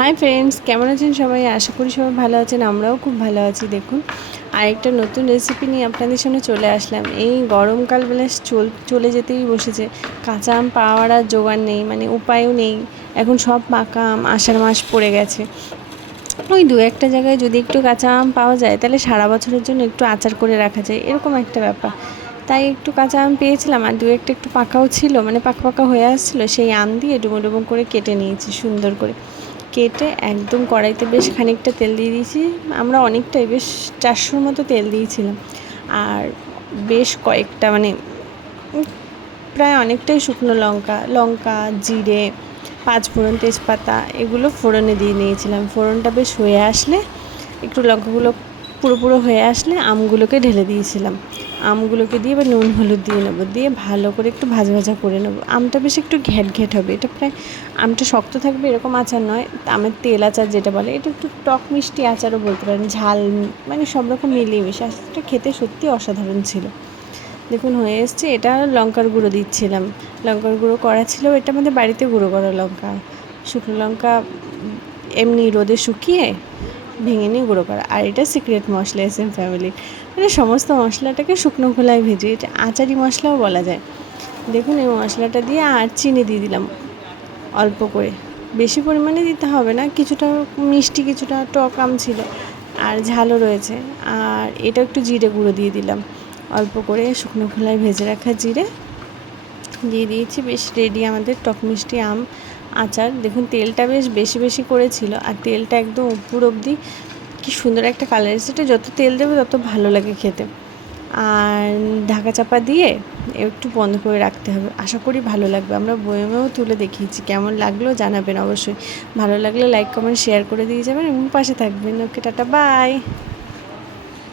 Hi friends, কেমন আছেন সবাই? আশা করি সবাই ভালো আছেন। আমরাও খুব ভালো আছি। দেখুন, আরেকটা নতুন রেসিপি নিয়ে আপনাদের সামনে চলে আসলাম। এই গরমকাল বেলা চলে যেতেই বসেছে। কাঁচা আম পাওয়ার আর জোগাড় নেই, মানে উপায়ও নেই। এখন সব পাকা আম, আষাঢ় মাস পড়ে গেছে। ওই দু একটা জায়গায় যদি একটু কাঁচা আম পাওয়া যায়, তাহলে সারা বছরের জন্য একটু আচার করে রাখা যায়, এরকম একটা ব্যাপার। তাই একটু কাঁচা আম পেয়েছিলাম, আর দু একটা একটু পাকাও ছিল, মানে পাকা পাকা হয়ে আসছিলো। সেই আম দিয়ে ডুমো ডুমো করে কেটে নিয়েছি সুন্দর করে। কেটে একদম কড়াইতে বেশ খানিকটা তেল দিয়ে দিয়েছি। আমরা অনেকটাই, বেশ 400 মতো তেল দিয়েছিলাম। আর বেশ কয়েকটা, মানে প্রায় অনেকটাই শুকনো লঙ্কা, জিরে, পাঁচফোড়ন, তেজপাতা এগুলো ফোড়নে দিয়ে নিয়েছিলাম। ফোড়নটা বেশ হয়ে আসলে, একটু লঙ্কাগুলো পুরো হয়ে আসলে আমগুলোকে ঢেলে দিয়েছিলাম। আমগুলোকে দিয়ে এবার নুন হলুদ দিয়ে নেবো, দিয়ে ভালো করে একটু ভাজা ভাজা করে নেবো। আমটা বেশ একটু ঘ্যাট হবে। এটা প্রায় আমটা শক্ত থাকবে এরকম আচার নয়, আমের তেল আচার যেটা বলে। এটা একটু টক মিষ্টি আচারও বলতে পারেন, ঝাল, মানে সব রকম মিলিয়ে মিশে। আচারটা খেতে সত্যি অসাধারণ ছিল। দেখুন হয়ে এসছে। এটা লঙ্কার গুঁড়ো দিচ্ছিলাম। লঙ্কার গুঁড়ো করা ছিল, এটা আমাদের বাড়িতে গুঁড়ো করা লঙ্কা। শুকনো লঙ্কা এমনি রোদে শুকিয়ে ভেঙে নিয়ে গুঁড়ো করা। আর এটা সিক্রেট মশলা SM ফ্যামিলির, মানে সমস্ত মশলাটাকে শুকনো খোলায় ভেজে, এটা আচারি মশলাও বলা যায়। দেখুন এই মশলাটা দিয়ে আর চিনি দিয়ে দিলাম অল্প করে, বেশি পরিমাণে দিতে হবে না। কিছুটা মিষ্টি, কিছুটা টক আম ছিল, আর ঝালও রয়েছে। আর এটা একটু জিরে গুঁড়ো দিয়ে দিলাম অল্প করে, শুকনো খোলায় ভেজে রাখা জিরে দিয়ে দিয়েছি। বেশ রেডি আমাদের টক মিষ্টি আম আচার। দেখুন তেলটা বেশ বেশি করেছিল, আর তেলটা একদম উপর অবধি কি সুন্দর একটা কালার এসেছে। এটা যত তেল দেবে তত ভালো লাগে খেতে। আর ঢাকা চাপা দিয়ে একটু বন্ধ করে রাখতে হবে। আশা করি ভালো লাগবে। আমরা বয়মেও তুলে দেখিয়েছি, কেমন লাগলো জানাবেন অবশ্যই। ভালো লাগলে লাইক কমেন্ট শেয়ার করে দিয়ে যাবেন এবং পাশে থাকবেন। ওকে, টাটা, বাই।